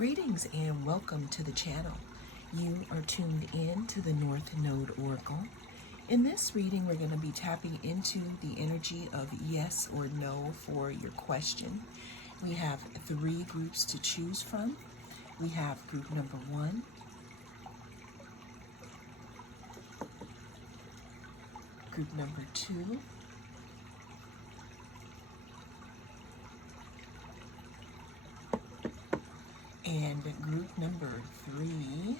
Greetings and welcome to the channel. You are tuned in to the North Node Oracle. In this reading, we're going to be tapping into the energy of yes or no for your question. We have 3 groups to choose from. We have group number 1, group number 2, and group number 3.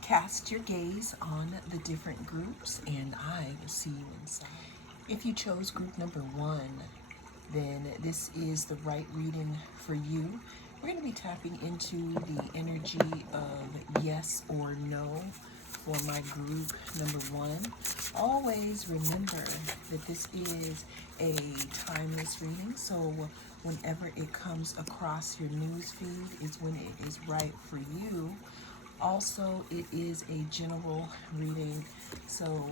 Cast your gaze on the different groups and I will see you inside. If you chose group number 1, then this is the right reading for you. We're going to be tapping into the energy of yes or no for my group number 1. Always remember that this is a timeless reading, so whenever it comes across your news feed is when it is right for you. Also, it is a general reading, so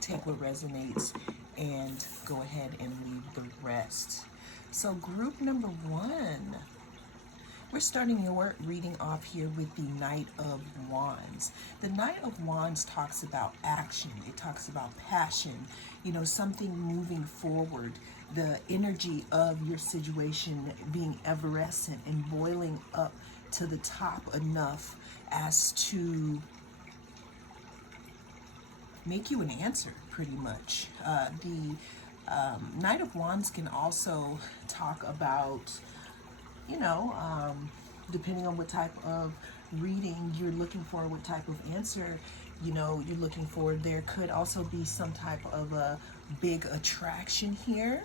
take what resonates and go ahead and leave the rest. So group number 1, we're starting your reading off here with the Knight of Wands. The Knight of Wands talks about action. It talks about passion, something moving forward, the energy of your situation being effervescent and boiling up to the top enough as to make you an answer, pretty much. The Knight of Wands can also talk about, depending on what type of reading you're looking for, what type of answer, you're looking for. There could also be some type of a big attraction here.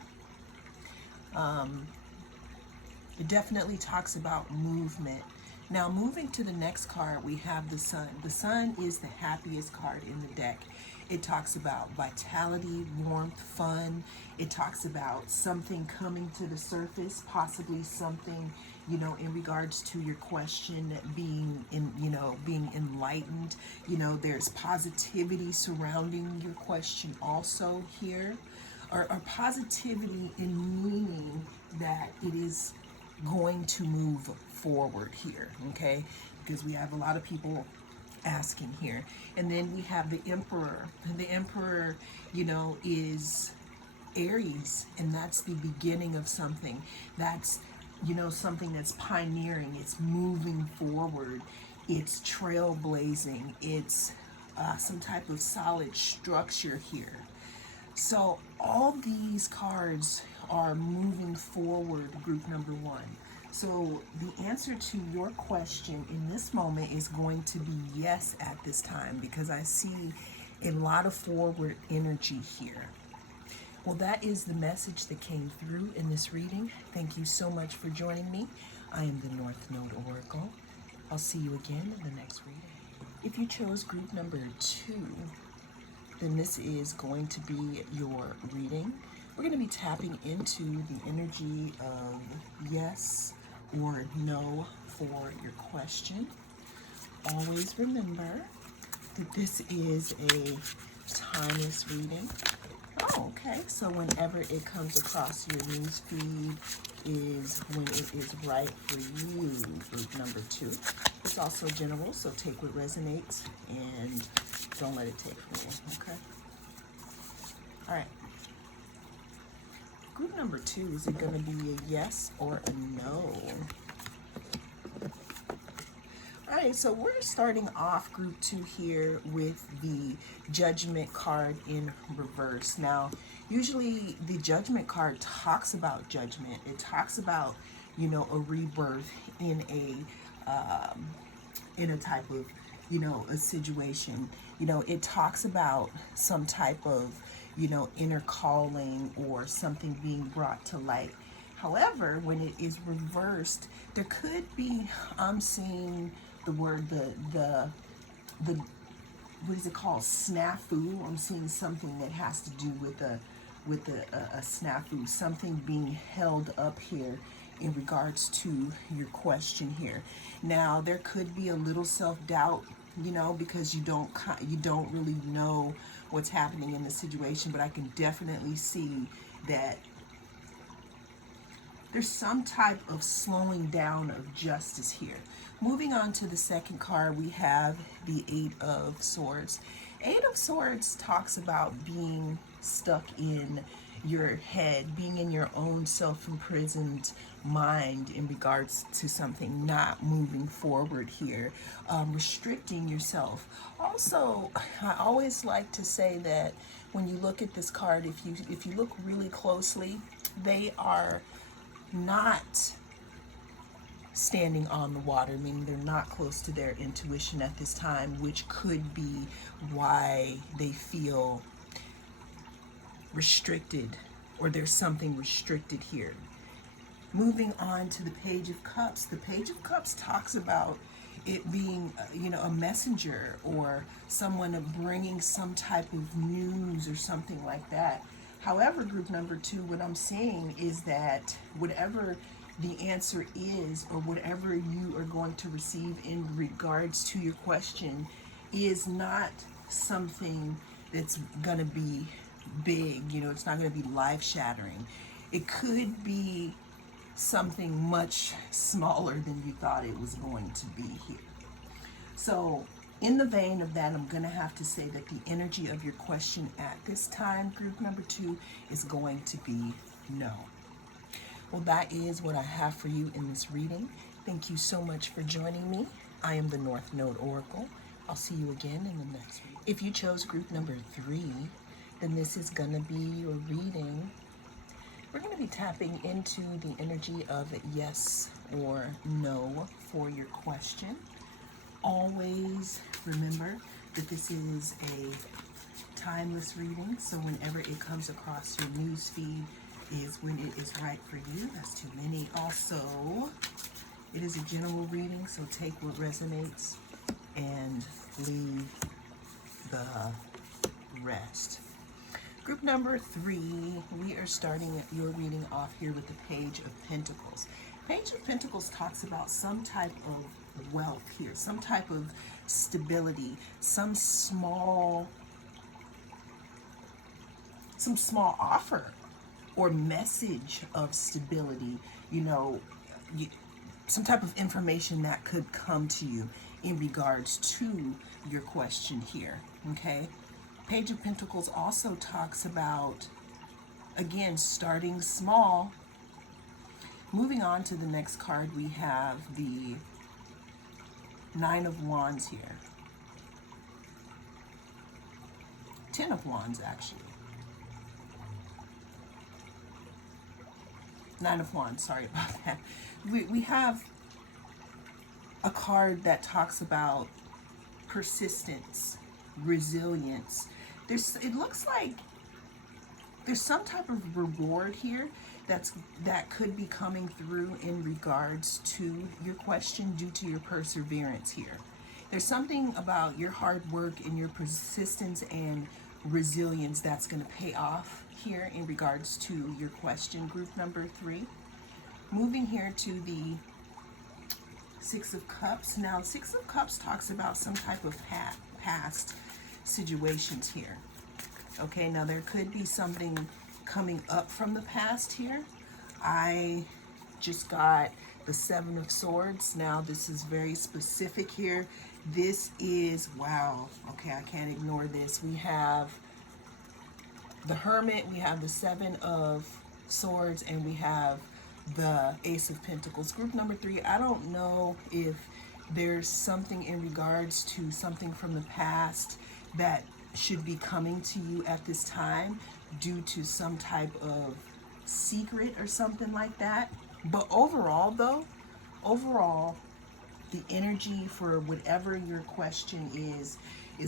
It definitely talks about movement. Now, moving to the next card, we have the Sun. The Sun is the happiest card in the deck. It talks about vitality, warmth, fun. It talks about something coming to the surface, possibly something, in regards to your question being being enlightened. There's positivity surrounding your question also here, or positivity in meaning that it is going to move forward here, okay? Because we have a lot of people asking here. And then we have the Emperor. And the Emperor, is Aries, and that's the beginning of something. That's, something that's pioneering. It's moving forward. It's trailblazing. It's some type of solid structure here. So all these cards are moving forward, group number 1. So the answer to your question in this moment is going to be yes at this time, because I see a lot of forward energy here. Well, that is the message that came through in this reading. Thank you so much for joining me. I am the North Node Oracle. I'll see you again in the next reading. If you chose group number 2, then this is going to be your reading. We're going to be tapping into the energy of yes or no for your question. Always remember that this is a timeless reading. Oh, okay. So whenever it comes across your news feed is when it is right for you, group number 2. It's also general, so take what resonates and don't let it take from you, okay? All right. Group number 2, is it going to be a yes or a no? All right, so we're starting off group 2 here with the Judgment card in reverse. Now, usually the Judgment card talks about judgment. It talks about, a rebirth in a type of, a situation. It talks about some type of, inner calling or something being brought to light. However, when it is reversed, there could be, I'm seeing the word, the what is it called? Snafu. I'm seeing something that has to do with a snafu, something being held up here in regards to your question here. Now, there could be a little self-doubt, because you don't really know what's happening in the situation, but I can definitely see that There's some type of slowing down of justice here. Moving on to the second card, we have the Eight of Swords. Eight of Swords talks about being stuck in your head, being in your own self-imprisoned mind in regards to something, not moving forward here, restricting yourself. Also, I always like to say that when you look at this card, if you look really closely, they are not standing on the water, meaning they're not close to their intuition at this time, which could be why they feel restricted, or there's something restricted here. Moving on to the Page of Cups. The Page of Cups talks about it being, a messenger or someone bringing some type of news or something like that. However, group number 2, what I'm saying is that whatever the answer is, or whatever you are going to receive in regards to your question, is not something that's going to be big. It's not going to be life-shattering. It could be something much smaller than you thought it was going to be here. So in the vein of that, I'm going to have to say that the energy of your question at this time, group number 2, is going to be no. Well, that is what I have for you in this reading. Thank you so much for joining me. I am the North Node Oracle. I'll see you again in the next reading. If you chose group number 3, then this is going to be your reading. We're going to be tapping into the energy of yes or no for your question. Always remember that this is a timeless reading, so whenever it comes across your news feed is when it is right for you. That's too many. Also, it is a general reading, so take what resonates and leave the rest. Group number 3, we are starting your reading off here with the Page of Pentacles. Page of Pentacles talks about some type of wealth here, some type of stability, some small offer or message of stability, some type of information that could come to you in regards to your question here, okay? Page of Pentacles also talks about, again, starting small. Moving on to the next card, we have the Nine of Wands here. 10 of Wands, actually. 9 of Wands, sorry about that. We have a card that talks about persistence, resilience. It looks like there's some type of reward here that could be coming through in regards to your question due to your perseverance here. There's something about your hard work and your persistence and resilience that's going to pay off here in regards to your question, group number 3. Moving here to the Six of Cups. Now, Six of Cups talks about some type of past situations here. Okay, now there could be something coming up from the past here. I just got the Seven of Swords. Now, this is very specific here. This is, wow, okay, I can't ignore this. We have the Hermit, we have the Seven of Swords, and we have the Ace of Pentacles. Group number 3, I don't know if there's something in regards to something from the past that should be coming to you at this time due to some type of secret or something like that. But overall, though, the energy for whatever your question is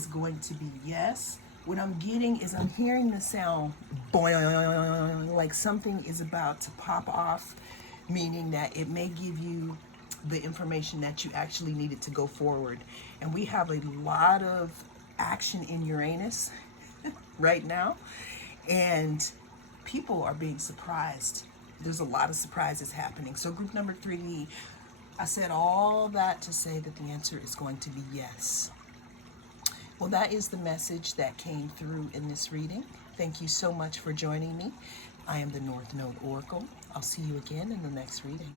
going to be yes. What I'm getting is I'm hearing the sound boing, like something is about to pop off, meaning that it may give you the information that you actually needed to go forward. And we have a lot of action in Uranus right now, and people are being surprised. There's a lot of surprises happening. So group number 3, I said all that to say that the answer is going to be yes. Well, that is the message that came through in this reading. Thank you so much for joining me. I am the North Node Oracle. I'll see you again in the next reading.